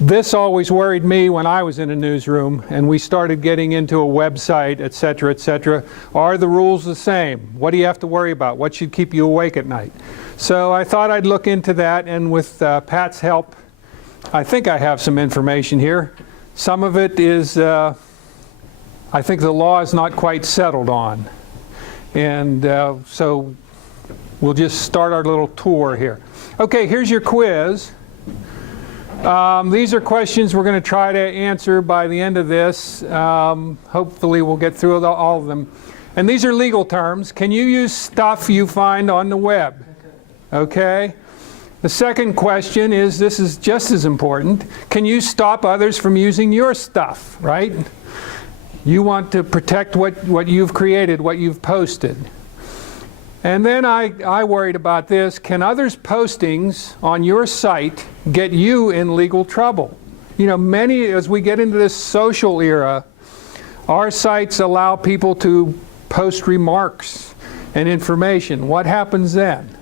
This always worried me when I was in a newsroom and we started getting into a website, et cetera, et cetera. Are the rules the same? What do you have to worry about? What should keep you awake at night? So I thought I'd look into that, and with Pat's help, I think I have some information here. Some of it is, I think the law is not quite settled on. And so we'll just start our little tour here. Okay, here's your quiz. These are questions we're going to try to answer by the end of this. Hopefully we'll get through all of them. And these are legal terms. Can you use stuff you find on the web? Okay. The second question is, this is just as important. Can you stop others from using your stuff, right? You want to protect what you've created, what you've posted. And then I worried about this. Can others' postings on your site get you in legal trouble? You know, many, as we get into this social era, our sites allow people to post remarks and information. What happens then?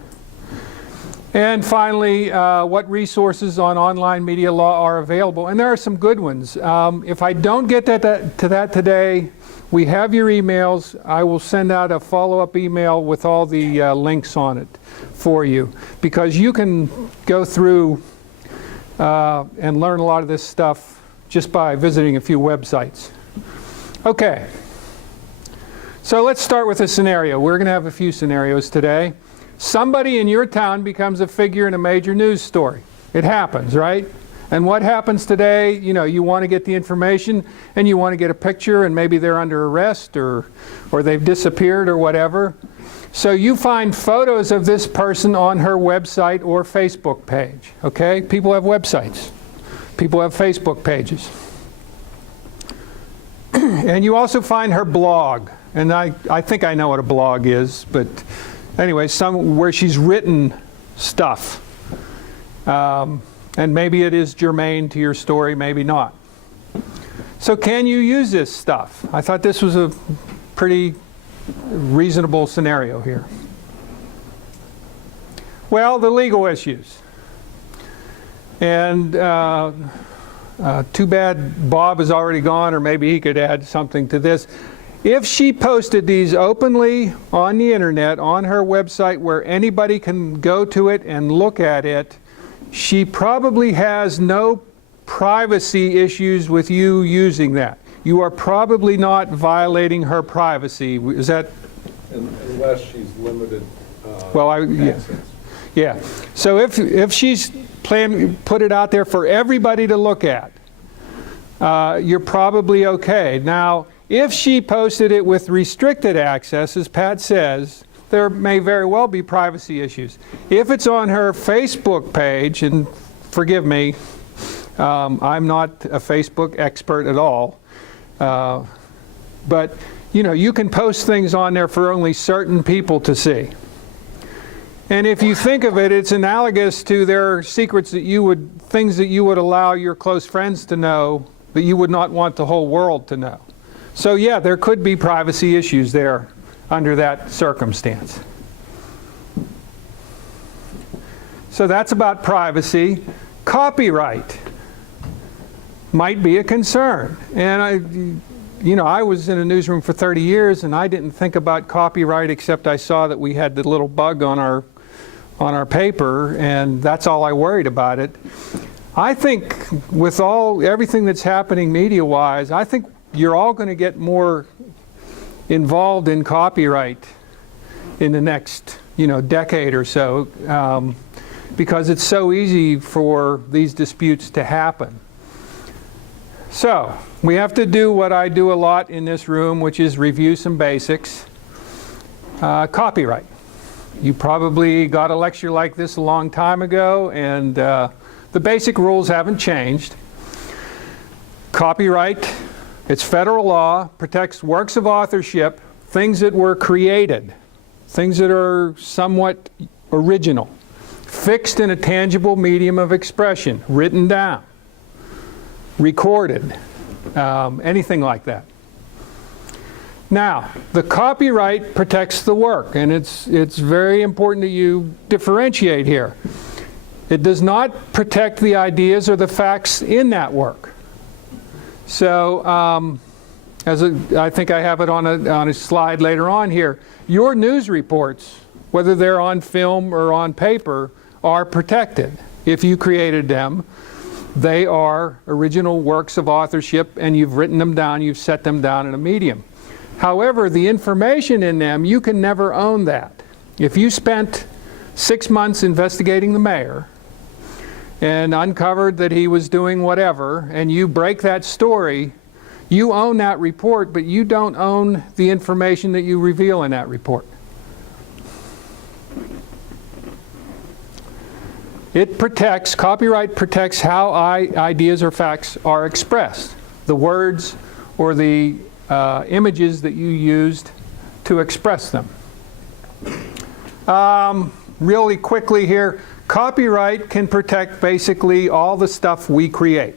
And finally, what resources on online media law are available? And there are some good ones. If I don't get to that today, we have your emails. I will send out a follow-up email with all the links on it for you, because you can go through and learn a lot of this stuff just by visiting a few websites. Okay. So let's start with a scenario. We're going to have a few scenarios today. Somebody in your town becomes a figure in a major news story. It happens, right? And what happens today, you know, you want to get the information and you want to get a picture, and maybe they're under arrest or they've disappeared or whatever. So you find photos of this person on her website or Facebook page, okay? People have websites. People have Facebook pages. And you also find her blog. And I think I know what a blog is, but anyway, where she's written stuff. And maybe it is germane to your story, maybe not. So can you use this stuff? I thought this was a pretty reasonable scenario here. Well, the legal issues. And too bad Bob is already gone, or maybe he could add something to this. If she posted these openly on the internet, on her website, where anybody can go to it and look at it, she probably has no privacy issues with you using that. You are probably not violating her privacy. Is that? Unless she's limited access. Yeah. So if she's put it out there for everybody to look at, you're probably okay. Now, if she posted it with restricted access, as Pat says, there may very well be privacy issues. If it's on her Facebook page, and forgive me, I'm not a Facebook expert at all, but you know, you can post things on there for only certain people to see. And if you think of it, it's analogous to there are secrets that things that you would allow your close friends to know that you would not want the whole world to know. So yeah, there could be privacy issues there under that circumstance. So that's about privacy. Copyright might be a concern. And I was in a newsroom for 30 years and I didn't think about copyright, except I saw that we had the little bug on our paper, and that's all I worried about it. I think with everything that's happening media-wise, I think you're all going to get more involved in copyright in the next, decade or so, because it's so easy for these disputes to happen. So we have to do what I do a lot in this room, which is review some basics. Copyright. You probably got a lecture like this a long time ago, and the basic rules haven't changed. Copyright, it's federal law, protects works of authorship, things that were created, things that are somewhat original, fixed in a tangible medium of expression, written down, recorded, anything like that. Now, the copyright protects the work, and it's very important that you differentiate here. It does not protect the ideas or the facts in that work. So, I think I have it on a slide later on here, your news reports, whether they're on film or on paper, are protected. If you created them, they are original works of authorship, and you've written them down, you've set them down in a medium. However, the information in them, you can never own that. If you spent 6 months investigating the mayor and uncovered that he was doing whatever, and you break that story, you own that report, but you don't own the information that you reveal in that report. It protects, copyright protects how ideas or facts are expressed, the words or the images that you used to express them. Really quickly here, copyright can protect basically all the stuff we create.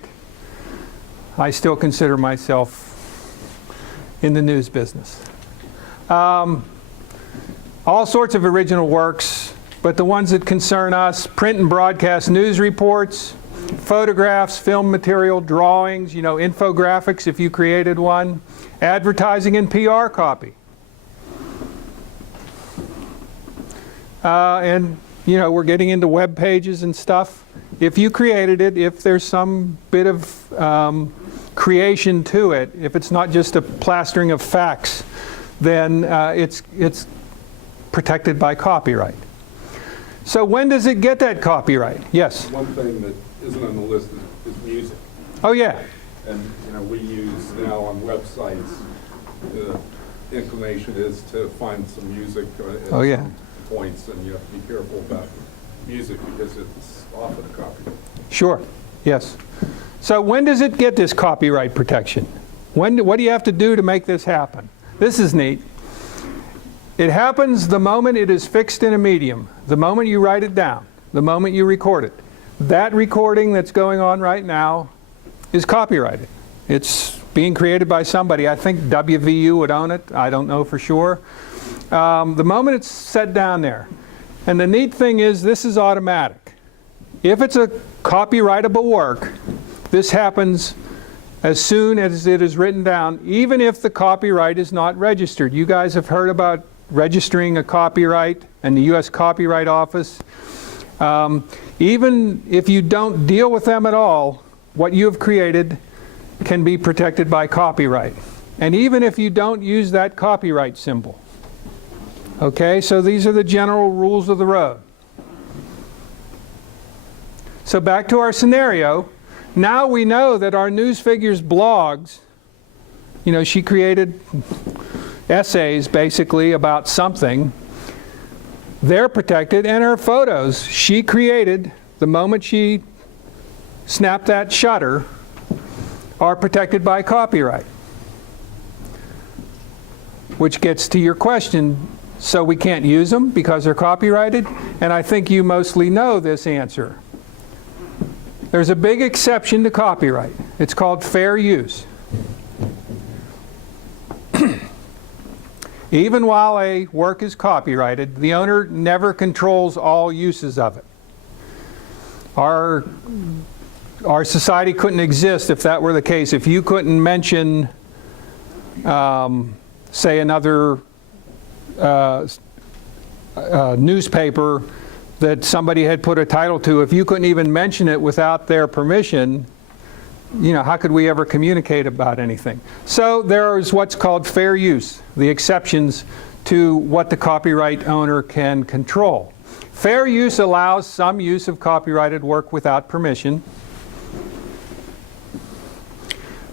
I still consider myself in the news business. All sorts of original works, but the ones that concern us, print and broadcast news reports, photographs, film material, drawings, infographics if you created one, advertising and PR copy. And we're getting into web pages and stuff. If you created it, if there's some bit of creation to it, if it's not just a plastering of facts, then it's protected by copyright. So when does it get that copyright? Yes? One thing that isn't on the list is music. Oh, yeah. And we use now on websites, the inclination is to find some music at some points, and you have to be careful about music because it's often a copyright. Sure, yes. So when does it get this copyright protection? What do you have to do to make this happen? This is neat. It happens the moment it is fixed in a medium, the moment you write it down, the moment you record it. That recording that's going on right now is copyrighted. It's being created by somebody. I think WVU would own it. I don't know for sure. The moment it's set down there. And the neat thing is this is automatic. If it's a copyrightable work, this happens as soon as it is written down, even if the copyright is not registered. You guys have heard about registering a copyright and the U.S. Copyright Office. Even if you don't deal with them at all, what you have created can be protected by copyright. And even if you don't use that copyright symbol. Okay, so these are the general rules of the road. So back to our scenario. Now we know that our news figure's blogs, she created essays basically about something. They're protected, and her photos she created the moment she snapped that shutter are protected by copyright. Which gets to your question, so we can't use them because they're copyrighted? And I think you mostly know this answer. There's a big exception to copyright. It's called fair use. Even while a work is copyrighted, the owner never controls all uses of it. Our society couldn't exist if that were the case. If you couldn't mention, say, another newspaper that somebody had put a title to, if you couldn't even mention it without their permission, how could we ever communicate about anything? So there is what's called fair use, the exceptions to what the copyright owner can control. Fair use allows some use of copyrighted work without permission.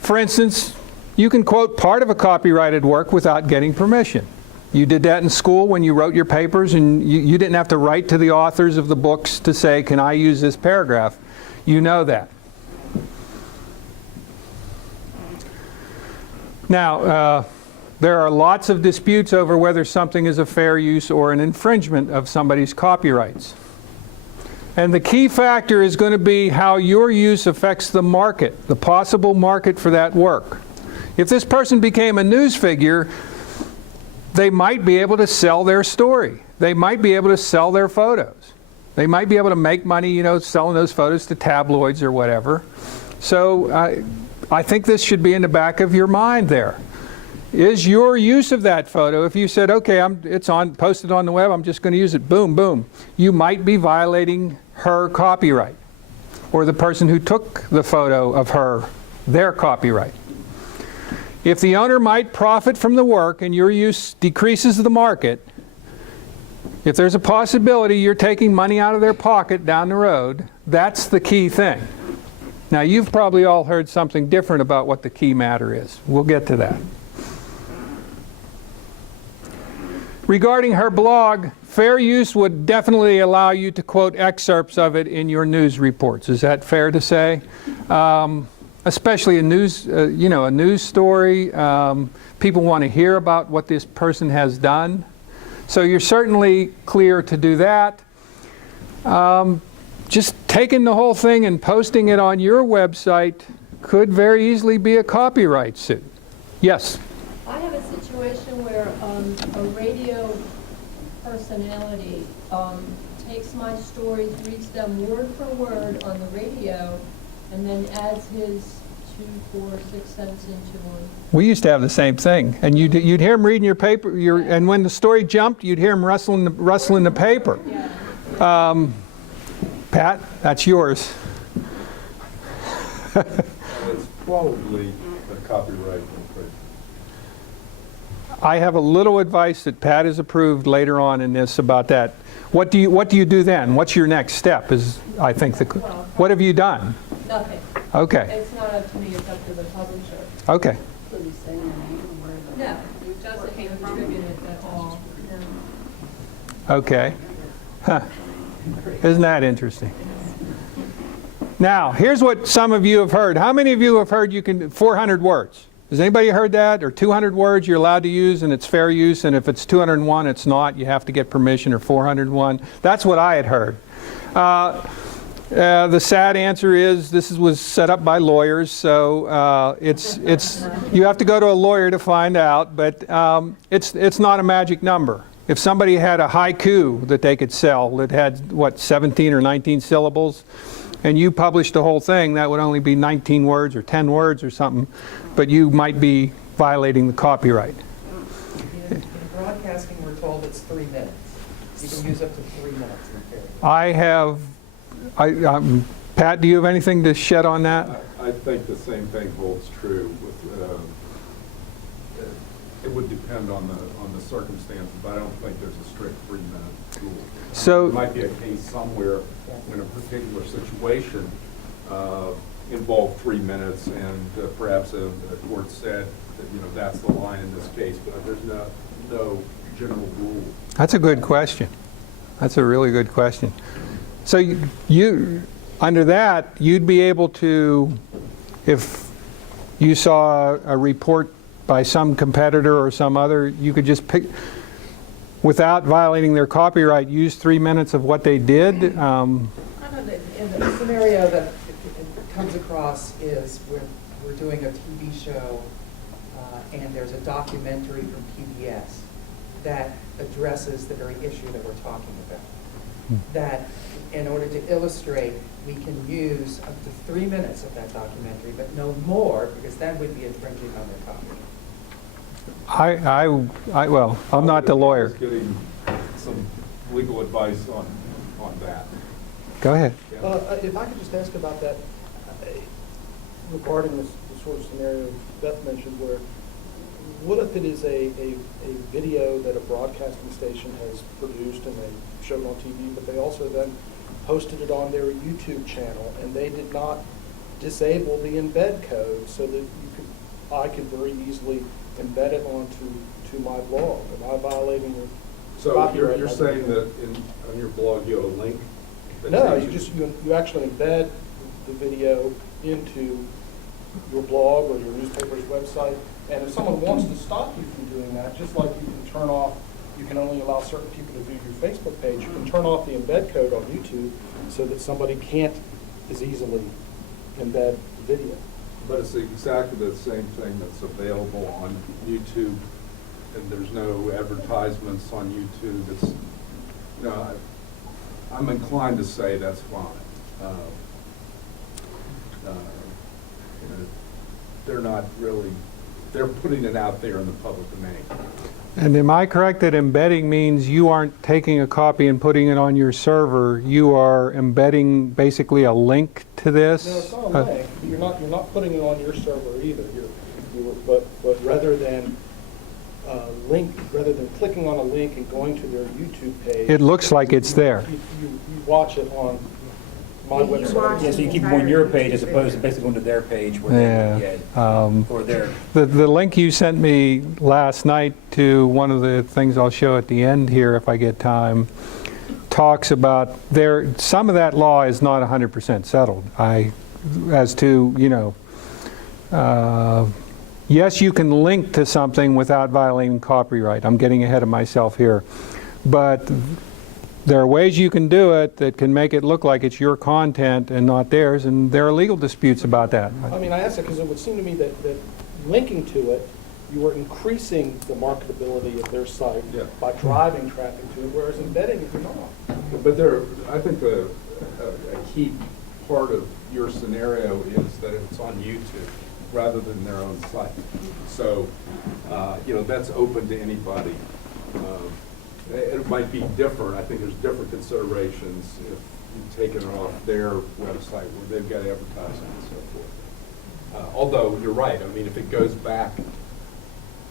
For instance, you can quote part of a copyrighted work without getting permission. You did that in school when you wrote your papers, and you didn't have to write to the authors of the books to say, can I use this paragraph? You know that. Now, there are lots of disputes over whether something is a fair use or an infringement of somebody's copyrights. And the key factor is going to be how your use affects the market, the possible market for that work. If this person became a news figure, they might be able to sell their story. They might be able to sell their photos. They might be able to make money, you know, selling those photos to tabloids or whatever. So I think this should be in the back of your mind there. Is your use of that photo, if you said, okay, it's posted on the web, I'm just going to use it, boom, boom, you might be violating her copyright, or the person who took the photo of her, their copyright. If the owner might profit from the work and your use decreases the market, if there's a possibility you're taking money out of their pocket down the road, that's the key thing. Now, you've probably all heard something different about what the key matter is. We'll get to that. Regarding her blog, fair use would definitely allow you to quote excerpts of it in your news reports. Is that fair to say? Especially a news, a news story. People want to hear about what this person has done. So you're certainly clear to do that. Just taking the whole thing and posting it on your website could very easily be a copyright suit. Yes? I have a situation where a radio personality takes my stories, reads them word for word on the radio, and then adds his 2, 4, 6 cents into them. We used to have the same thing, and you'd hear him reading your paper, and when the story jumped, you'd hear him rustling the paper. Yeah. Pat, that's yours. It's probably a copyright infringement. I have a little advice that Pat has approved later on in this about that. What do you do then? What's your next step? Is I think what have you done? Nothing. Okay. It's not up to me, it's up to the publisher. Okay. No, it doesn't contribute at all. No. Okay. Huh. Isn't that interesting? Now, here's what some of you have heard. How many of you have heard you can 400 words? Has anybody heard that? Or 200 words you're allowed to use and it's fair use, and if it's 201 it's not, you have to get permission, or 401. That's what I had heard. The sad answer is this was set up by lawyers, so you have to go to a lawyer to find out, but it's not a magic number. If somebody had a haiku that they could sell that had, 17 or 19 syllables, and you published the whole thing, that would only be 19 words or 10 words or something, but you might be violating the copyright. In broadcasting, we're told it's 3 minutes. You can use up to 3 minutes in a period. Pat, do you have anything to shed on that? I think the same thing holds true. It would depend on the circumstances, but I don't think there's a strict 3-minute rule. So there might be a case somewhere when a particular situation involved 3 minutes, and perhaps a court said that that's the line in this case, but there's no general rule. That's a good question. That's a really good question. So you under that, you'd be able to, if you saw a report by some competitor or some other, you could just pick, without violating their copyright, use 3 minutes of what they did? I know that in the scenario that it comes across is when we're doing a TV show and there's a documentary from PBS that addresses the very issue that we're talking about. That in order to illustrate, we can use up to 3 minutes of that documentary, but no more, because then we'd be infringing on their copyright. Well, I'm not the lawyer. I was getting some legal advice on that. Go ahead. Yeah. If I could just ask about that, regarding this sort of scenario Beth mentioned, where what if it is a video that a broadcasting station has produced and they showed on TV, but they also then posted it on their YouTube channel, and they did not disable the embed code so that I could very easily embed it onto my blog? Am I violating your copyright? You're saying that on your blog you have a link? No, you actually embed the video into your blog or your newspaper's website, and if someone wants to stop you from doing that, just like you can only allow certain people to view your Facebook page, you can turn off the embed code on YouTube so that somebody can't as easily embed the video. But it's exactly the same thing that's available on YouTube, and there's no advertisements on YouTube. It's, I'm inclined to say that's fine. You know, they're not really, they're putting it out there in the public domain. And am I correct that embedding means you aren't taking a copy and putting it on your server, you are embedding basically a link to this? No, it's not a link. You're not putting it on your server either. But rather than clicking on a link and going to their YouTube page. It looks like it's there. You watch it on my website. Yeah, so you keep them on your page as opposed to basically going to their page where they Yeah. get, or their. The link you sent me last night to one of the things I'll show at the end here if I get time talks about some of that law is not 100% settled. As to, you know, yes, you can link to something without violating copyright. I'm getting ahead of myself here. But there are ways you can do it that can make it look like it's your content and not theirs, and there are legal disputes about that. I mean, I asked it because it would seem to me that linking to it, you are increasing the marketability of their site by driving traffic to it, whereas embedding it, you're not. But I think a key part of your scenario is that it's on YouTube rather than their own site. So, you know, that's open to anybody. It might be different. I think there's different considerations if you've taken it off their website where they've got advertising and so forth. Although, you're right. I mean, if it goes back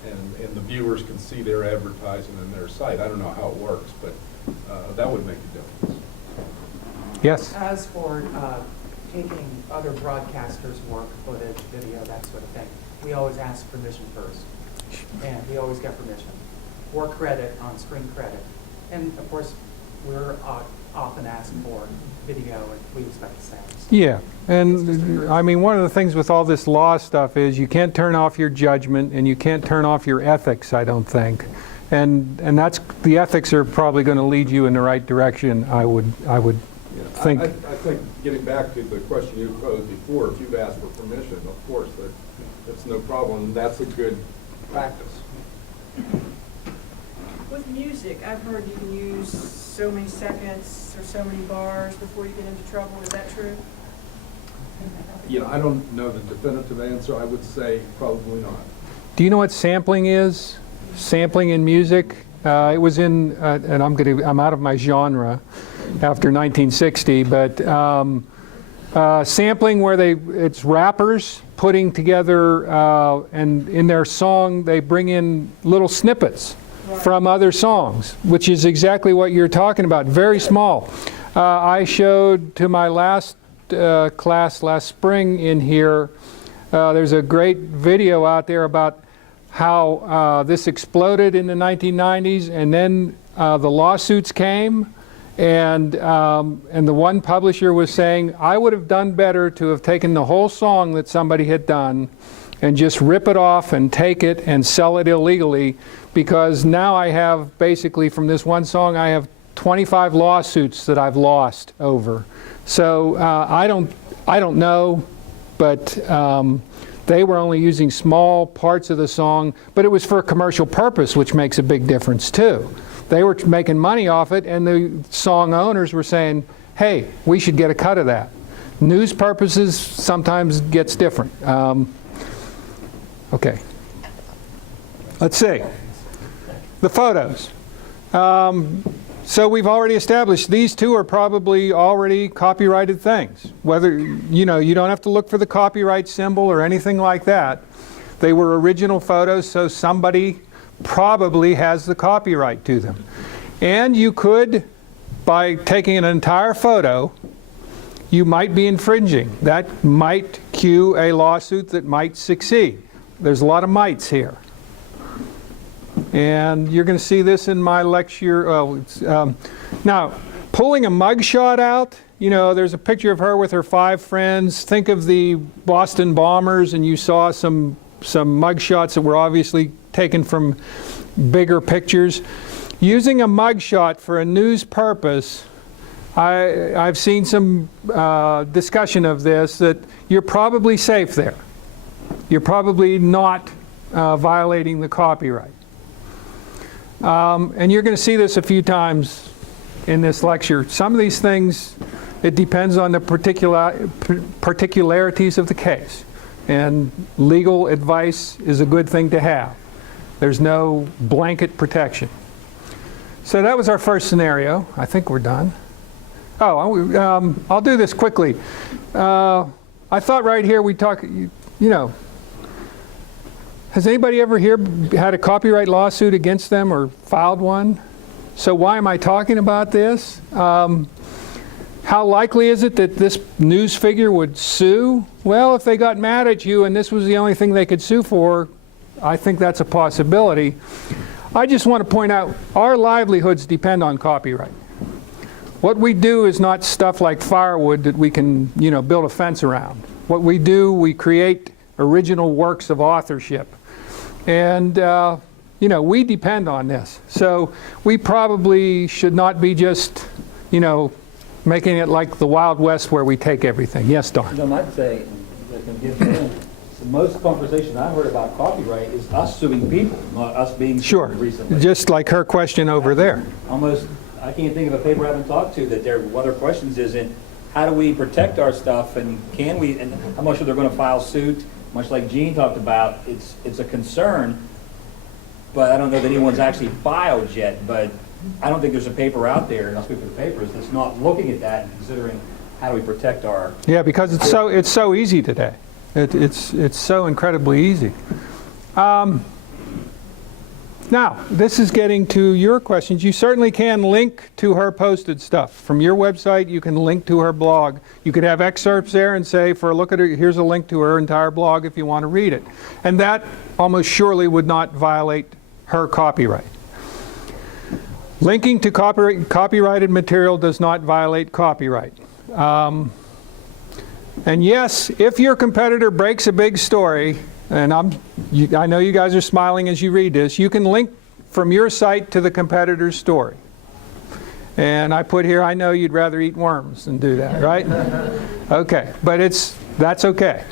and the viewers can see their advertising on their site, I don't know how it works, but that would make a difference. Yes? As for taking other broadcasters' work, footage, video, that sort of thing, we always ask permission first, and we always get permission. For credit on screen credit. And of course, we're often asked for video, and we expect the same. Yeah, and I mean, one of the things with all this law stuff is you can't turn off your judgment and you can't turn off your ethics, I don't think. And that's, the ethics are probably going to lead you in the right direction, I would think. I think getting back to the question you posed before, if you've asked for permission, of course, that's no problem. That's a good practice. With music, I've heard you can use so many seconds or so many bars before you get into trouble. Is that true? You know, I don't know the definitive answer. I would say probably not. Do you know what sampling is? Sampling in music? It was in, and I'm out of my genre after 1960, but sampling where it's rappers putting together, and in their song they bring in little snippets from other songs, which is exactly what you're talking about, very small. I showed to my last class last spring in here, there's a great video out there about how this exploded in the 1990s, and then the lawsuits came, and the one publisher was saying, I would have done better to have taken the whole song that somebody had done and just rip it off and take it and sell it illegally, because now I have basically from this one song I have 25 lawsuits that I've lost over. So I don't know, but they were only using small parts of the song, but it was for a commercial purpose, which makes a big difference too. They were making money off it, and the song owners were saying, hey, we should get a cut of that. News purposes sometimes gets different. Okay. Let's see. The photos. So we've already established these two are probably already copyrighted things. Whether, you know, you don't have to look for the copyright symbol or anything like that. They were original photos, so somebody probably has the copyright to them. And you could, by taking an entire photo, you might be infringing. That might cue a lawsuit that might succeed. There's a lot of mights here. And you're going to see this in my lecture. Now, pulling a mugshot out, you know, there's a picture of her with her 5 friends. Think of the Boston bombers, and you saw some mugshots that were obviously taken from bigger pictures. Using a mugshot for a news purpose, I've seen some discussion of this, that you're probably safe there. You're probably not violating the copyright. And you're going to see this a few times in this lecture. Some of these things, it depends on the particularities of the case. And legal advice is a good thing to have. There's no blanket protection. So that was our first scenario. I think we're done. Oh, I'll do this quickly. I thought right here we talk, you know, has anybody ever here had a copyright lawsuit against them or filed one? So why am I talking about this? How likely is it that this news figure would sue? Well, if they got mad at you and this was the only thing they could sue for, I think that's a possibility. I just want to point out our livelihoods depend on copyright. What we do is not stuff like firewood that we can, you know, build a fence around. What we do, we create original works of authorship. And, you know, we depend on this. So we probably should not be just, you know, making it like the Wild West where we take everything. Yes, Don? You know, I'd say, the most conversation I've heard about copyright is us suing people, not us being Sure. sued recently. Just like her question over there. Almost, I can't think of a paper I haven't talked to that one of their questions isn't, how do we protect our stuff, and can we, and I'm not sure they're going to file suit, much like Gene talked about. It's a concern, but I don't know that anyone's actually filed yet. But I don't think there's a paper out there, and I'll speak for the papers, that's not looking at that and considering how do we protect our... Yeah, because it's so easy today. It's so incredibly easy. Now, this is getting to your questions. You certainly can link to her posted stuff. From your website, you can link to her blog. You could have excerpts there and say, for a look at her, here's a link to her entire blog if you want to read it. And that almost surely would not violate her copyright. Linking to copyrighted material does not violate copyright. And yes, if your competitor breaks a big story, and I know you guys are smiling as you read this, you can link from your site to the competitor's story. And I put here, I know you'd rather eat worms than do that, right? Okay, but that's okay.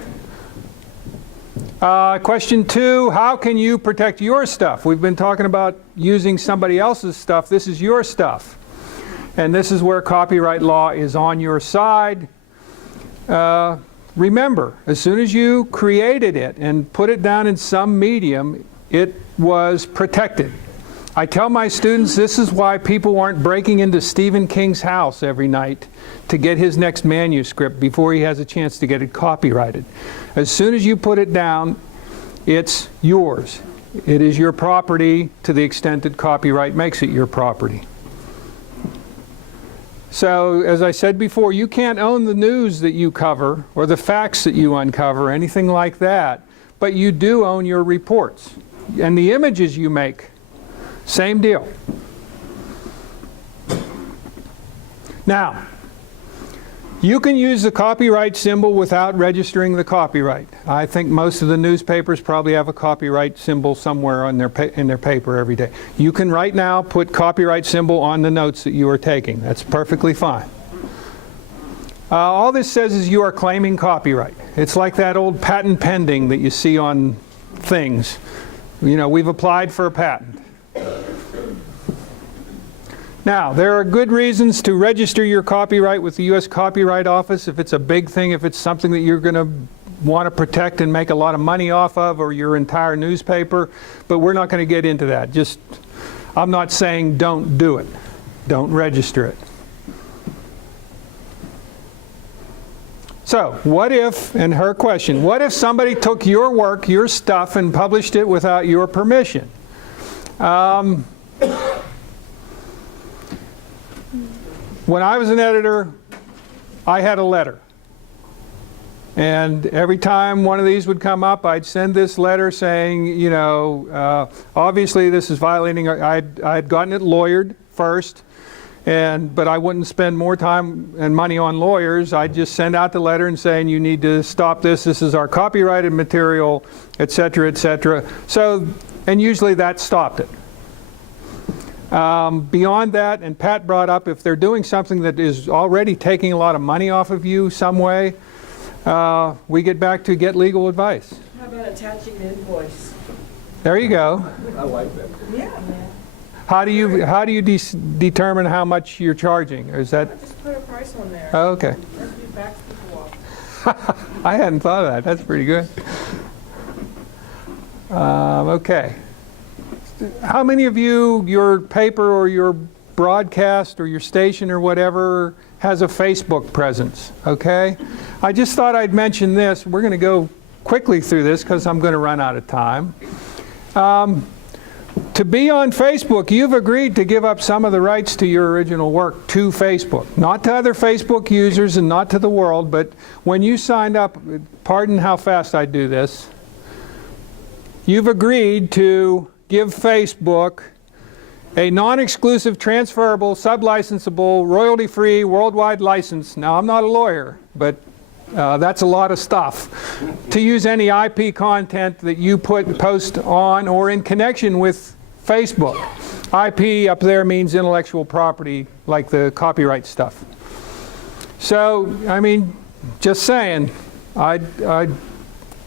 Question 2, how can you protect your stuff? We've been talking about using somebody else's stuff. This is your stuff. And this is where copyright law is on your side. Remember, as soon as you created it and put it down in some medium, it was protected. I tell my students this is why people aren't breaking into Stephen King's house every night to get his next manuscript before he has a chance to get it copyrighted. As soon as you put it down, it's yours. It is your property to the extent that copyright makes it your property. So, as I said before, you can't own the news that you cover or the facts that you uncover, anything like that, but you do own your reports. And the images you make, same deal. Now, you can use the copyright symbol without registering the copyright. I think most of the newspapers probably have a copyright symbol somewhere on in their paper every day. You can right now put copyright symbol on the notes that you are taking. That's perfectly fine. All this says is you are claiming copyright. It's like that old patent pending that you see on things. You know, we've applied for a patent. Now, there are good reasons to register your copyright with the U.S. Copyright Office if it's a big thing, if it's something that you're going to want to protect and make a lot of money off of, or your entire newspaper, but we're not going to get into that. I'm not saying don't do it. Don't register it. So, what if, and her question, what if somebody took your work, your stuff, and published it without your permission? When I was an editor, I had a letter. And every time one of these would come up, I'd send this letter saying, you know, obviously this is violating, I'd gotten it lawyered first, but I wouldn't spend more time and money on lawyers. I'd just send out the letter and saying, you need to stop this, this is our copyrighted material, et cetera, et cetera. So, and usually that stopped it. Beyond that, and Pat brought up, if they're doing something that is already taking a lot of money off of you some way, we get back to get legal advice. How about attaching the invoice? There you go. I like that. Yeah. How do you determine how much you're charging? Is that, Just put a price on there. oh, okay. That's what backs people off. I hadn't thought of that. That's pretty good. Okay. How many of you, your paper or your broadcast or your station or whatever has a Facebook presence? Okay. I just thought I'd mention this. We're going to go quickly through this because I'm going to run out of time. To be on Facebook, you've agreed to give up some of the rights to your original work to Facebook. Not to other Facebook users and not to the world, but when you signed up, pardon how fast I do this, you've agreed to give Facebook a non-exclusive, transferable, sub-licensable, royalty-free, worldwide license. Now, I'm not a lawyer, but that's a lot of stuff. To use any IP content that you post on or in connection with Facebook. IP up there means intellectual property, like the copyright stuff. So, I mean, just saying, I'd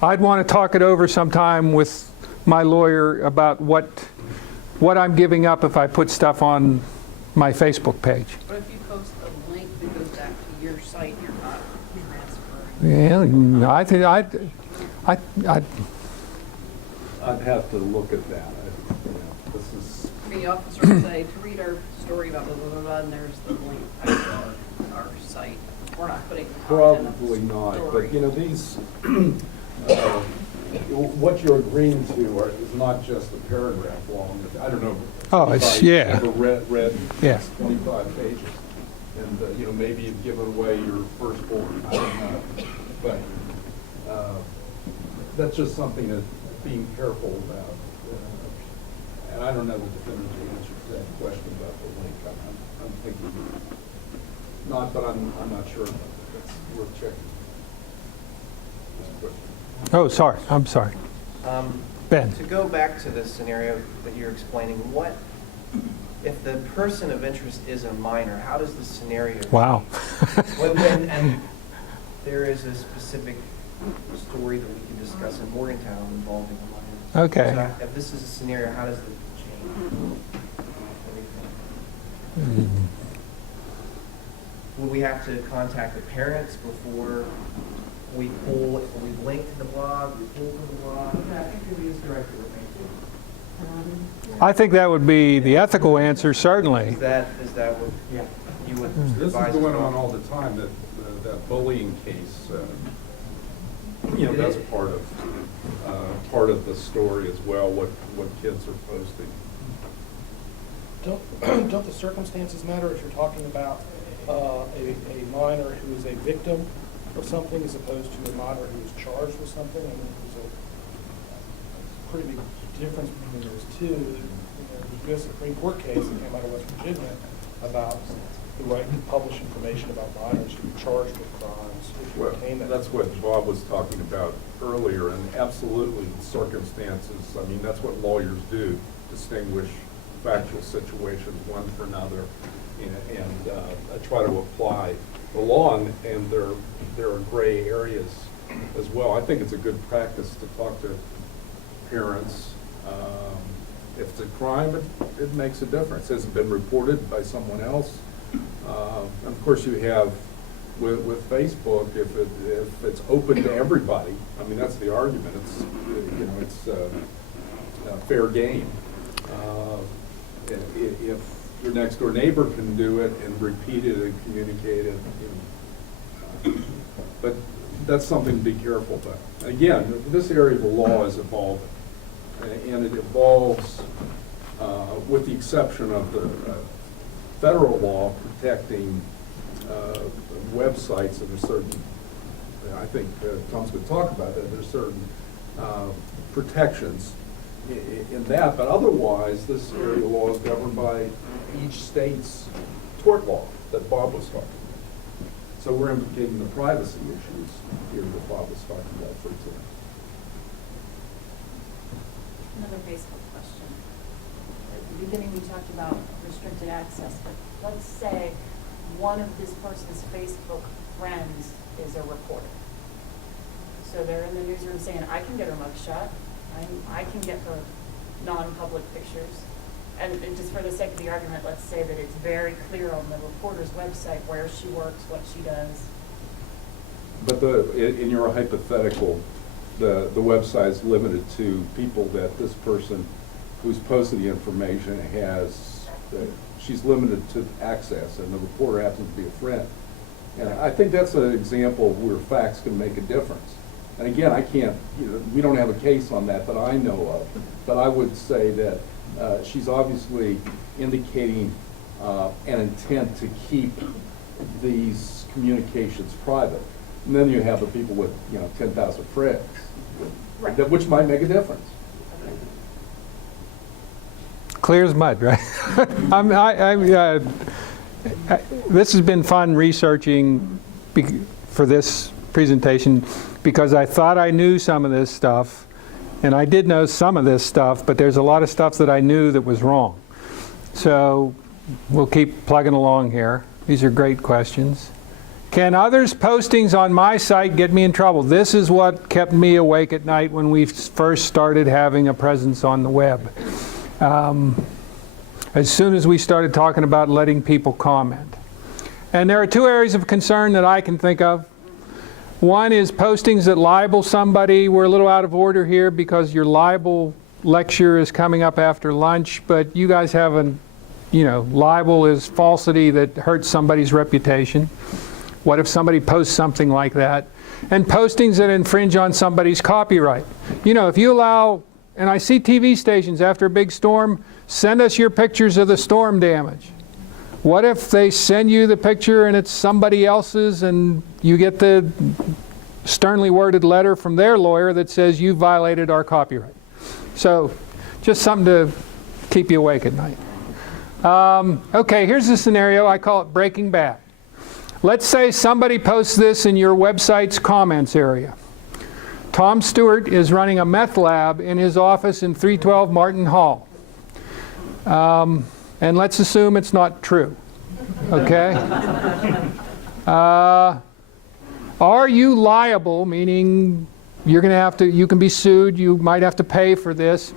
want to talk it over sometime with my lawyer about what I'm giving up if I put stuff on my Facebook page. But if you post a link that goes back to your site, you're not transferring. Yeah, I think I'd have to look at that. This is, The officer will say, to read our story about blah, blah, blah, blah, and there's the link back to our site. We're not putting the content of probably the not, story. but these, what you're agreeing to is not just a paragraph long. I don't know. Oh, it's, if I yeah. ever read Yeah. 25 pages. And, maybe you've given away your firstborn, I don't know. But that's just something that being careful about. And I don't know the definitive answer to that question about the link. I'm thinking not, but I'm not sure. That's worth checking. Just a question. Oh, sorry. I'm sorry. Ben. To go back to the scenario that you're explaining, what, if the person of interest is a minor, how does the scenario? Wow. And there is a specific story that we can discuss in Morgantown involving a minor. Okay. So if this is a scenario, how does it change everything? Will we have to contact the parents before we pull, if we link to the blog, we pull from the blog? Yeah, I think the news director would make it. I think that would be the ethical answer, certainly. Is that what you would This is advise? going on all the time, that bullying case, that's part of the story as well, what kids are posting. Don't the circumstances matter if you're talking about a minor who is a victim of something as opposed to a minor who is charged with something? I mean, there's a pretty big difference between those two. There's a Supreme Court case that came out of West Virginia about the right to publish information about minors who are charged with crimes. If you Well, obtain that that's what information. Bob was talking about earlier, and absolutely circumstances, I mean, that's what lawyers do, distinguish factual situations one for another, and try to apply the law, and there are gray areas as well. I think it's a good practice to talk to parents. If it's a crime, it makes a difference. Has it been reported by someone else? And of course, you have with Facebook, if it's open to everybody. I mean, that's the argument. It's fair game. If your next door neighbor can do it and repeat it and communicate it, but that's something to be careful about. Again, this area of the law is evolving, and it evolves with the exception of the federal law protecting websites. And there's certain, I think Tom's going to talk about that, there's certain protections in that, but otherwise this area of law is governed by each state's tort law that Bob was talking about. So we're implicating the privacy issues here that Bob was talking about, for example. Another Facebook question. At the beginning, we talked about restricted access, but let's say one of this person's Facebook friends is a reporter. So they're in the newsroom saying, I can get her mugshot, I can get her non-public pictures. and just for the sake of the argument, let's say that it's very clear on the reporter's website where she works, what she does. But in your hypothetical, the website is limited to people that this person who's posted the information has, she's limited to access, and the reporter happens to be a friend. And I think that's an example where facts can make a difference. And again, I can't, we don't have a case on that I know of, but I would say that she's obviously indicating an intent to keep these communications private. And then you have the people with, 10,000 friends, Right. which might make a difference. Clear as mud, right? This has been fun researching for this presentation because I thought I knew some of this stuff, and I did know some of this stuff, but there's a lot of stuff that I knew that was wrong. So we'll keep plugging along here. These are great questions. Can others' postings on my site get me in trouble? This is what kept me awake at night when we first started having a presence on the web. As soon as we started talking about letting people comment. And there are two areas of concern that I can think of. One is postings that libel somebody. We're a little out of order here because your libel lecture is coming up after lunch, but you guys have libel is falsity that hurts somebody's reputation. What if somebody posts something like that? And postings that infringe on somebody's copyright. If you allow, and I see TV stations after a big storm, send us your pictures of the storm damage. What if they send you the picture and it's somebody else's and you get the sternly worded letter from their lawyer that says you violated our copyright? So just something to keep you awake at night. Okay, here's the scenario. I call it Breaking Bad. Let's say somebody posts this in your website's comments area. Tom Stewart is running a meth lab in his office in 312 Martin Hall. And let's assume it's not true. Okay? Are you liable, meaning you're going to have to, you can be sued, you might have to pay for this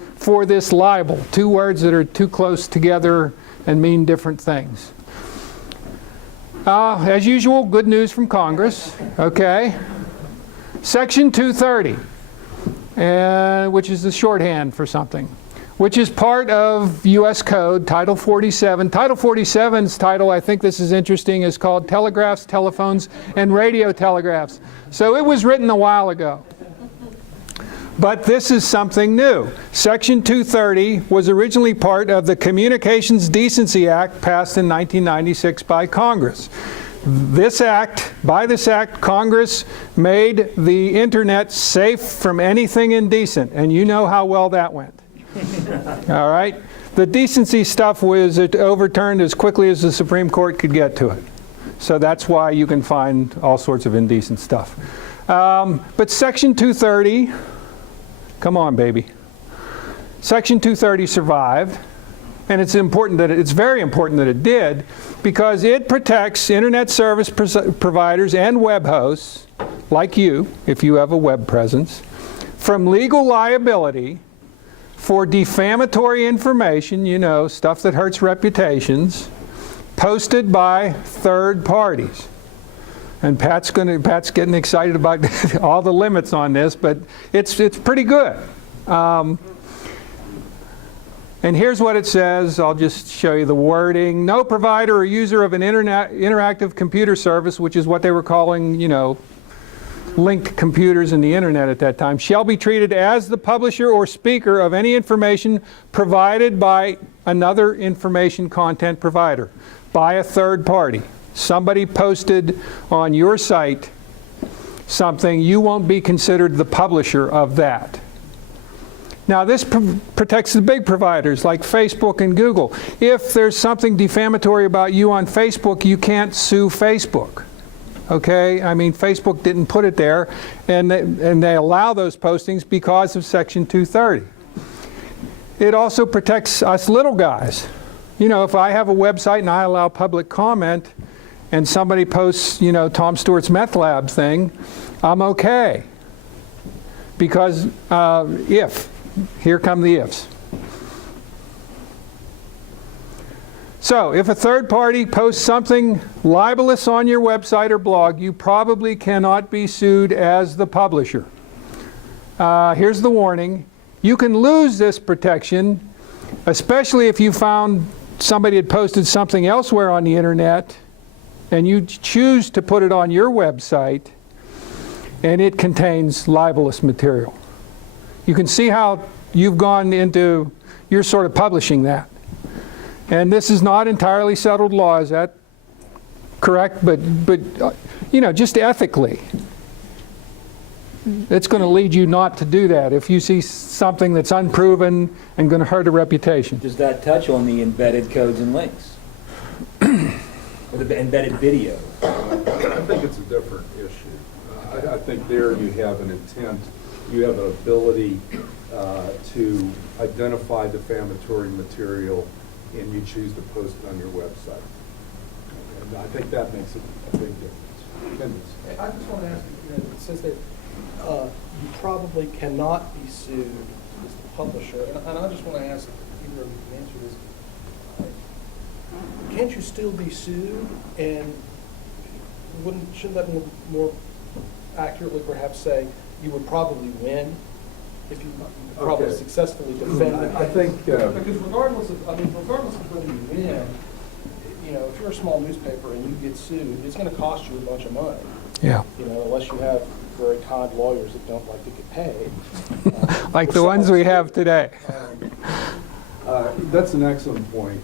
libel? Two words that are too close together and mean different things. As usual, good news from Congress. Okay? Section 230, which is the shorthand for something, which is part of U.S. Code, Title 47. Title 47's title, I think this is interesting, is called Telegraphs, Telephones, and Radio Telegraphs. So it was written a while ago. But this is something new. Section 230 was originally part of the Communications Decency Act passed in 1996 by Congress. By this act, Congress made the internet safe from anything indecent, and you know how well that went. All right? The decency stuff was overturned as quickly as the Supreme Court could get to it. So that's why you can find all sorts of indecent stuff. But Section 230, come on, baby. Section 230 survived, and it's very important that it did, because it protects internet service providers and web hosts, like you, if you have a web presence, from legal liability for defamatory information, stuff that hurts reputations, posted by third parties. And Pat's getting excited about all the limits on this, but it's pretty good. And here's what it says. I'll just show you the wording. No provider or user of an interactive computer service, which is what they were calling, linked computers in the internet at that time, shall be treated as the publisher or speaker of any information provided by another information content provider, by a third party. Somebody posted on your site something, you won't be considered the publisher of that. Now this protects the big providers like Facebook and Google. If there's something defamatory about you on Facebook, you can't sue Facebook. Okay? I mean, Facebook didn't put it there, and they allow those postings because of Section 230. It also protects us little guys. If I have a website and I allow public comment, and somebody posts, Tom Stewart's meth lab thing, I'm okay. Because here come the ifs. So if a third party posts something libelous on your website or blog, you probably cannot be sued as the publisher. Here's the warning. You can lose this protection, especially if you found somebody had posted something elsewhere on the internet and you choose to put it on your website and it contains libelous material. You can see how you've gone into, you're sort of publishing that. And this is not entirely settled law, is that correct? But you know, just ethically, it's going to lead you not to do that if you see something that's unproven and going to hurt a reputation. Does that touch on the embedded codes and links? Or the embedded video? I think it's a different issue. I think there you have an intent, you have an ability to identify defamatory material, and you choose to post it on your website. And I think that makes a big difference. I just want to ask, it says that you probably cannot be sued as the publisher, and I just want to ask if either of you can answer this. Can't you still be sued, and shouldn't that more accurately perhaps say you would probably win if you probably Okay. successfully defend it? I think because regardless of whether you win, you know, if you're a small newspaper and you get sued, it's going to cost you a bunch of money. Yeah. You know, unless you have very kind lawyers that don't like to get paid. Like the ones we have today. That's an excellent point.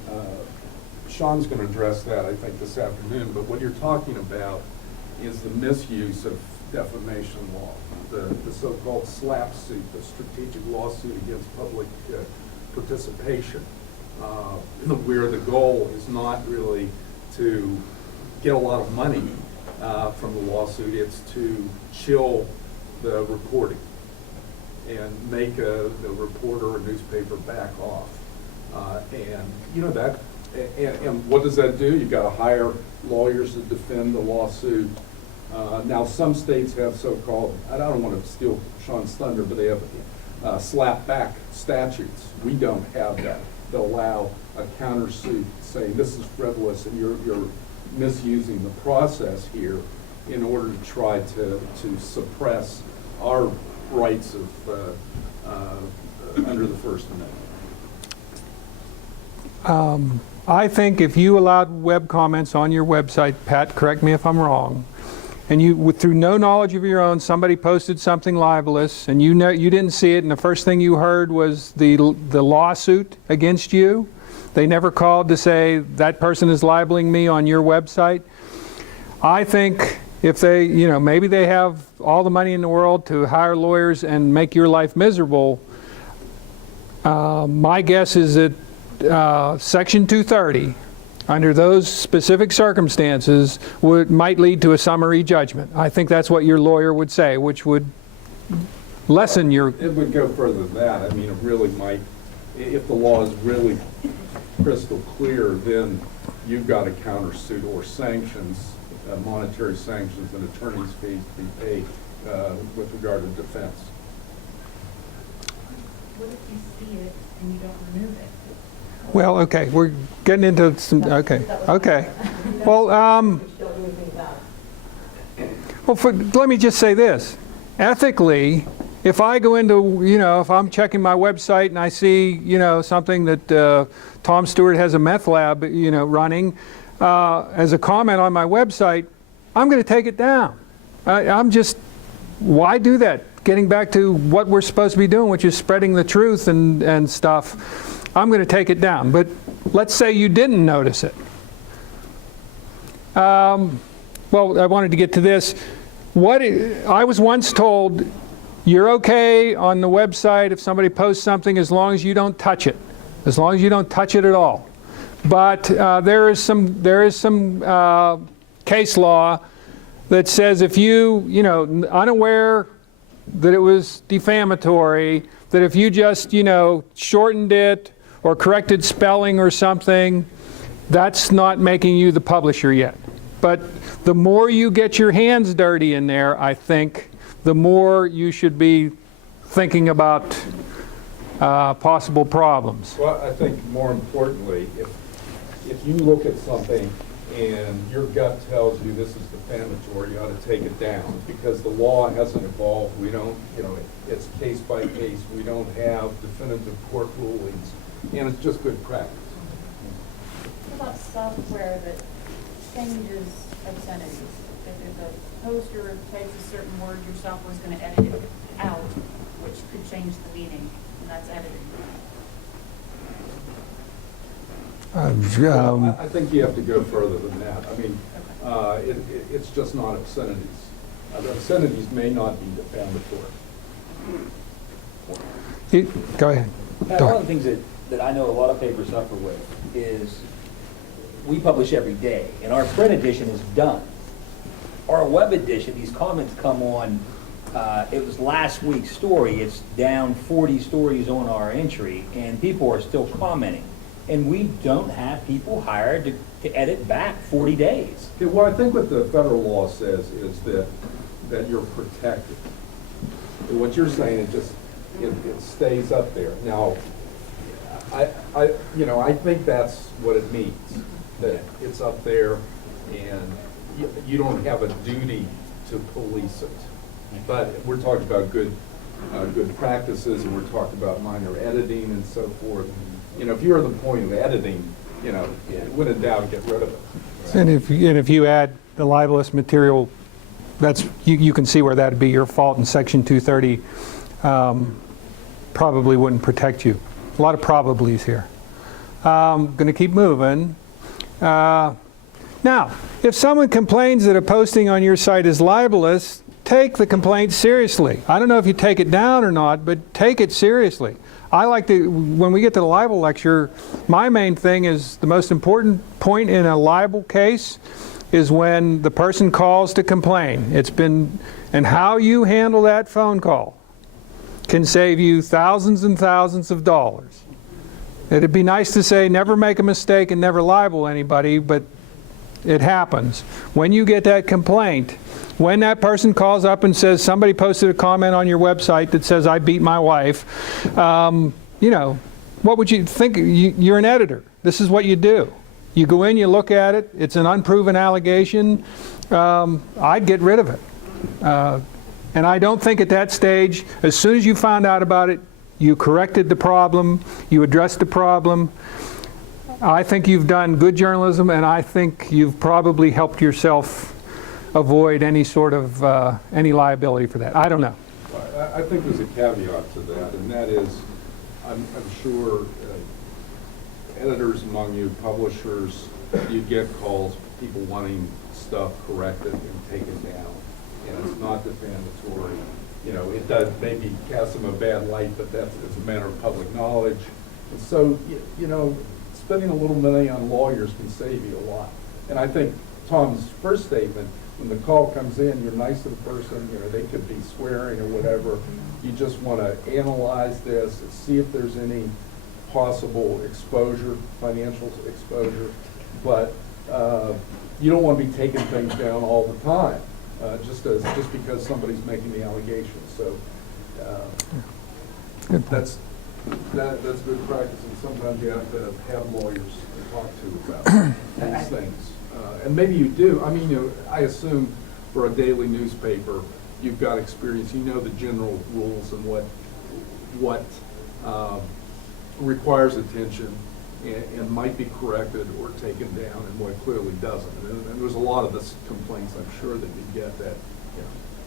Sean's going to address that, I think, this afternoon. But what you're talking about is the misuse of defamation law, the so-called SLAPP suit, the strategic lawsuit against public participation, where the goal is not really to get a lot of money from the lawsuit. It's to chill the reporting and make the reporter or newspaper back off. And you know that. And what does that do? You've got to hire lawyers to defend the lawsuit. Now, some states have so-called, I don't want to steal Sean's thunder, but they have slap-back statutes. We don't have that. They'll allow a countersuit saying this is frivolous and you're misusing the process here in order to try to suppress our rights of under the First Amendment. I think if you allowed web comments on your website, Pat, correct me if I'm wrong, and you, through no knowledge of your own, somebody posted something libelous, and you didn't see it, and the first thing you heard was the lawsuit against you. They never called to say that person is libeling me on your website. I think if they, you know, maybe they have all the money in the world to hire lawyers and make your life miserable. My guess is that Section 230, under those specific circumstances, might lead to a summary judgment. I think that's what your lawyer would say, which would lessen your... It would go further than that. I mean, it really might, if the law is really crystal clear, then you've got a countersuit or sanctions, monetary sanctions and attorney's fees to be paid with regard to defense. What if you see it and you don't remove it? Well, okay, we're getting into some, okay. Well, let me just say this. Ethically, if I go into, you know, if I'm checking my website and I see, you know, something that Tom Stewart has a meth lab, you know, running, as a comment on my website, I'm going to take it down. I'm just, why do that? Getting back to what we're supposed to be doing, which is spreading the truth and stuff. I'm going to take it down. But let's say you didn't notice it. Well, I wanted to get to this. I was once told, you're okay on the website if somebody posts something as long as you don't touch it, as long as you don't touch it at all. But there is some case law that says if you know, unaware that it was defamatory, that if you just, you know, shortened it or corrected spelling or something, that's not making you the publisher yet. But the more you get your hands dirty in there, I think, the more you should be thinking about possible problems. Well, I think more importantly, if you look at something and your gut tells you this is defamatory, you ought to take it down, because the law hasn't evolved. We don't, it's case by case. We don't have definitive court rulings, and it's just good practice. What about software that changes obscenities? If a poster takes a certain word, your software is going to edit it out, which could change the meaning, and that's editing. I think you have to go further than that. I mean, it's just not obscenities. The obscenities may not be defamatory. Go ahead. Pat, one of the things that I know a lot of papers suffer with is we publish every day, and our print edition is done. Our web edition, these comments come on, it was last week's story, it's down 40 stories on our entry, and people are still commenting. And we don't have people hired to edit back 40 days. Okay, well, I think what the federal law says is that you're protected. What you're saying is just, it stays up there. Now, I think that's what it means, that it's up there and you don't have a duty to police it. But we're talking about good practices, and we're talking about minor editing and so forth. If you're at the point of editing, when in doubt, get rid of it. And if you add the libelous material, that's you can see where that'd be your fault, and Section 230 probably wouldn't protect you. A lot of probablys here. Going to keep moving. Now, if someone complains that a posting on your site is libelous, take the complaint seriously. I don't know if you take it down or not, but take it seriously. I like to, when we get to the libel lecture, my main thing is the most important point in a libel case is when the person calls to complain. And how you handle that phone call can save you thousands and thousands of dollars. It'd be nice to say never make a mistake and never libel anybody, but it happens. When you get that complaint, when that person calls up and says somebody posted a comment on your website that says I beat my wife, what would you think? You're an editor. This is what you do. You go in, you look at it, it's an unproven allegation, I'd get rid of it. And I don't think at that stage, as soon as you found out about it, you corrected the problem, you addressed the problem. I think you've done good journalism, and I think you've probably helped yourself avoid any sort of any liability for that. I don't know. I think there's a caveat to that, and that is, I'm sure editors among you, publishers, you get calls, people wanting stuff corrected and taken down, and it's not defamatory. It does maybe cast them a bad light, but it's a matter of public knowledge. And so, spending a little money on lawyers can save you a lot. And I think Tom's first statement, when the call comes in, you're nice to the person, they could be swearing or whatever. You just want to analyze this and see if there's any possible exposure, financial exposure. But you don't want to be taking things down all the time, just because somebody's making the allegation. So that's good practice, and sometimes you have to have lawyers to talk to about these things. And maybe you do. I mean, I assume for a daily newspaper, you've got experience. You know the general rules and what requires attention and might be corrected or taken down, and what clearly doesn't. And there's a lot of this complaints, I'm sure, that you get that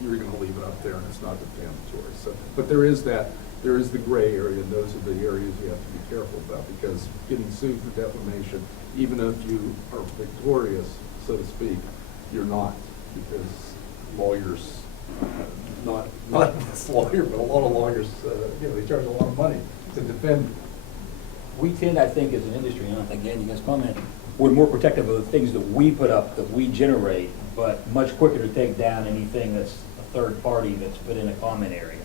you're going to leave it up there and it's not defamatory. So, but there is the gray area, and those are the areas you have to be careful about, because getting sued for defamation, even if you are victorious, so to speak, you're not, because lawyers, not this lawyer, but a lot of lawyers, they charge a lot of money to defend. We tend, I think, as an industry, and again, you guys comment, we're more protective of the things that we put up, that we generate, but much quicker to take down anything that's a third party that's put in a comment area.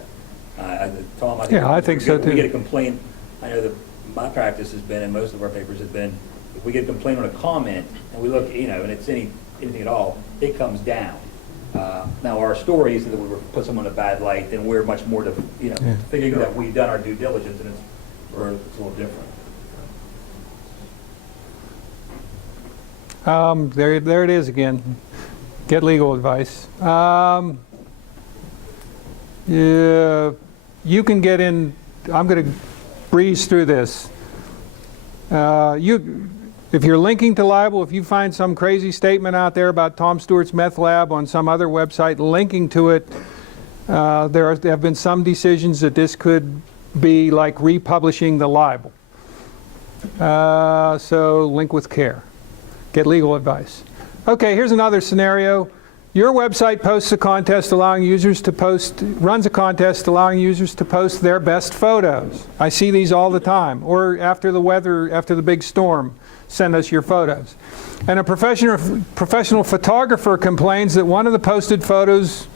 Tom, I think so too. We get a complaint, I know that my practice has been, and most of our papers have been, if we get a complaint on a comment, and we look, and it's anything at all, it comes down. Now, our stories that we put someone in a bad light, then we're much more to, thinking that we've done our due diligence, and it's a little different. There it is again. Get legal advice. Yeah, you can get in. I'm going to breeze through this. If you're linking to libel, if you find some crazy statement out there about Tom Stewart's meth lab on some other website, linking to it, there have been some decisions that this could be like republishing the libel. So link with care. Get legal advice. Okay, here's another scenario. Your website posts a contest allowing users to runs a contest allowing users to post their best photos. I see these all the time. Or after the big storm, send us your photos. And a professional photographer complains that one of the posted photos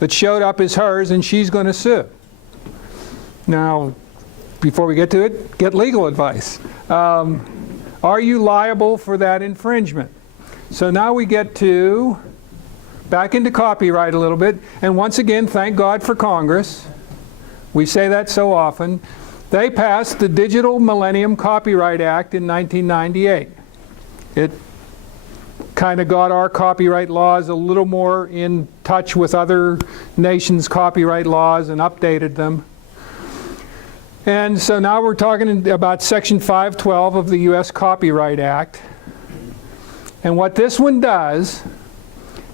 that showed up is hers and she's going to sue. Now, before we get to it, get legal advice. Are you liable for that infringement? So now we get to back into copyright a little bit. And once again, thank God for Congress. We say that so often. They passed the Digital Millennium Copyright Act in 1998. It kind of got our copyright laws a little more in touch with other nations' copyright laws and updated them. And so now we're talking about Section 512 of the U.S. Copyright Act. And what this one does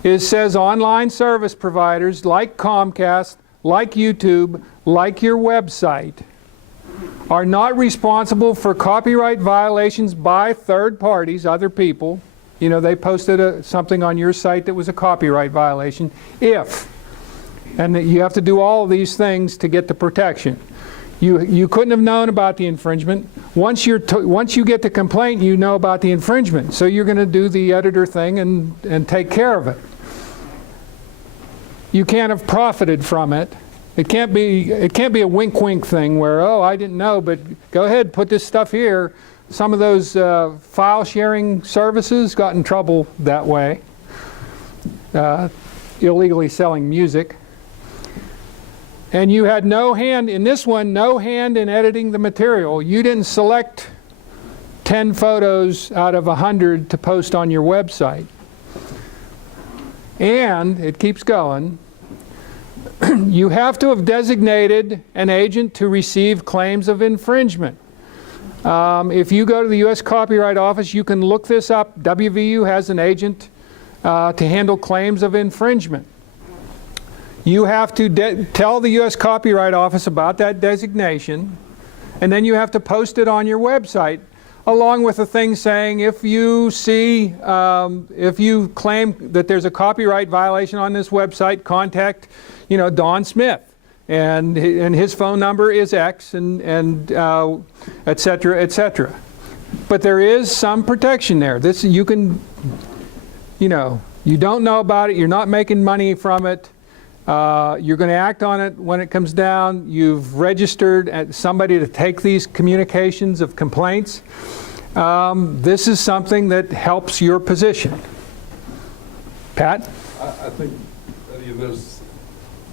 is says online service providers like Comcast, like YouTube, like your website, are not responsible for copyright violations by third parties, other people. You know, they posted something on your site that was a copyright violation, and that you have to do all of these things to get the protection. You couldn't have known about the infringement. Once you get the complaint, you know about the infringement. So you're going to do the editor thing and take care of it. You can't have profited from it. It can't be a wink-wink thing where, oh, I didn't know, but go ahead, put this stuff here. Some of those file-sharing services got in trouble that way, illegally selling music. And you had no hand, in this one, no hand in editing the material. You didn't select 10 photos out of 100 to post on your website. And, it keeps going, you have to have designated an agent to receive claims of infringement. If you go to the U.S. Copyright Office, you can look this up. WVU has an agent to handle claims of infringement. You have to tell the U.S. Copyright Office about that designation, and then you have to post it on your website, along with a thing saying if you claim that there's a copyright violation on this website, contact, Don Smith, and his phone number is X, and et cetera, et cetera. But there is some protection there. This you can, you don't know about it. You're not making money from it. You're going to act on it when it comes down. You've registered somebody to take these communications of complaints. This is something that helps your position. Pat? I think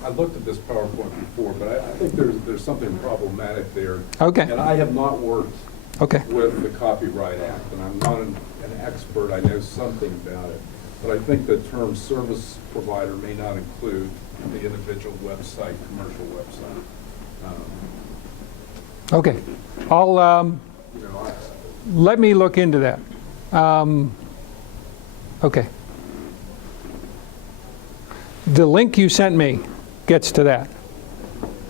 I looked at this PowerPoint before, but I think there's something problematic there. Okay. And I have not worked with the Copyright Act, and I'm not an expert. I know something about it. But I think the term service provider may not include the individual website, commercial website. Okay. Let me look into that. Okay. The link you sent me gets to that.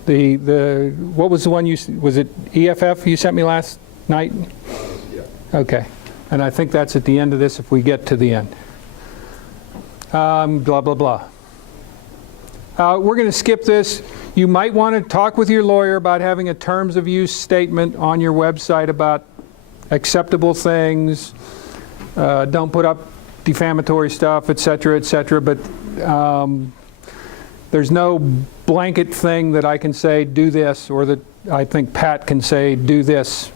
What was the one was it EFF you sent me last night? Yeah. Okay. And I think that's at the end of this if we get to the end. Blah, blah, blah. We're going to skip this. You might want to talk with your lawyer about having a terms of use statement on your website about acceptable things. Don't put up defamatory stuff, et cetera, but there's no blanket thing that I can say, do this, or that I think Pat can say, do this.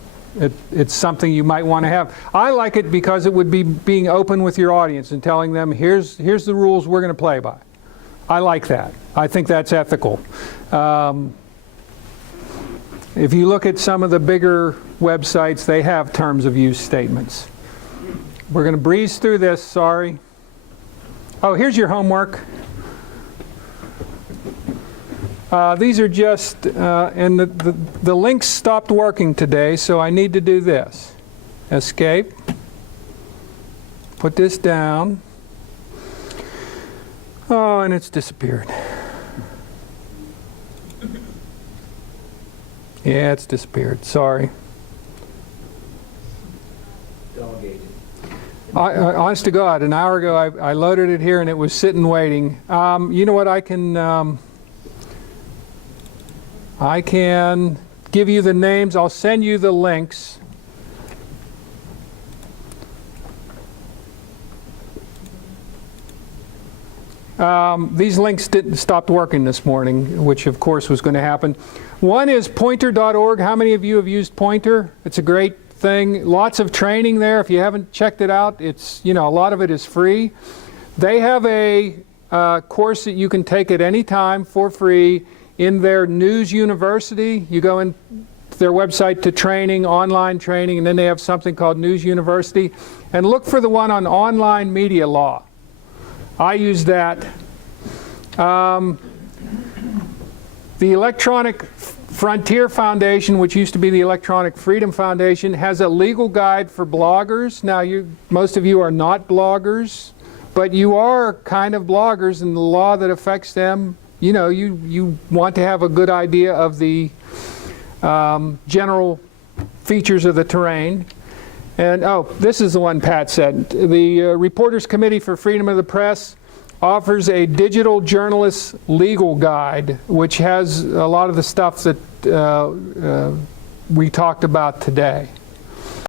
It's something you might want to have. I like it because it would be being open with your audience and telling them, here's the rules we're going to play by. I like that. I think that's ethical. If you look at some of the bigger websites, they have terms of use statements. We're going to breeze through this, sorry. Oh, here's your homework. These are just, and the links stopped working today, so I need to do this. Escape. Put this down. Oh, and it's disappeared. Yeah, it's disappeared. Sorry. Delegated. Honest to God, an hour ago I loaded it here and it was sitting waiting. You know what? I can give you the names. I'll send you the links. These links stopped working this morning, which of course was going to happen. One is pointer.org. How many of you have used Pointer? It's a great thing. Lots of training there. If you haven't checked it out, it's, you know, a lot of it is free. They have a course that you can take at any time for free in their News University. You go in their website to training, online training, and then they have something called News University. And look for the one on online media law. I use that. The Electronic Frontier Foundation, which used to be the Electronic Freedom Foundation, has a legal guide for bloggers. Now, most of you are not bloggers, but you are kind of bloggers, and the law that affects them, you know, you want to have a good idea of the general features of the terrain. And, oh, this is the one Pat said. The Reporters Committee for Freedom of the Press offers a digital journalist legal guide, which has a lot of the stuff that we talked about today.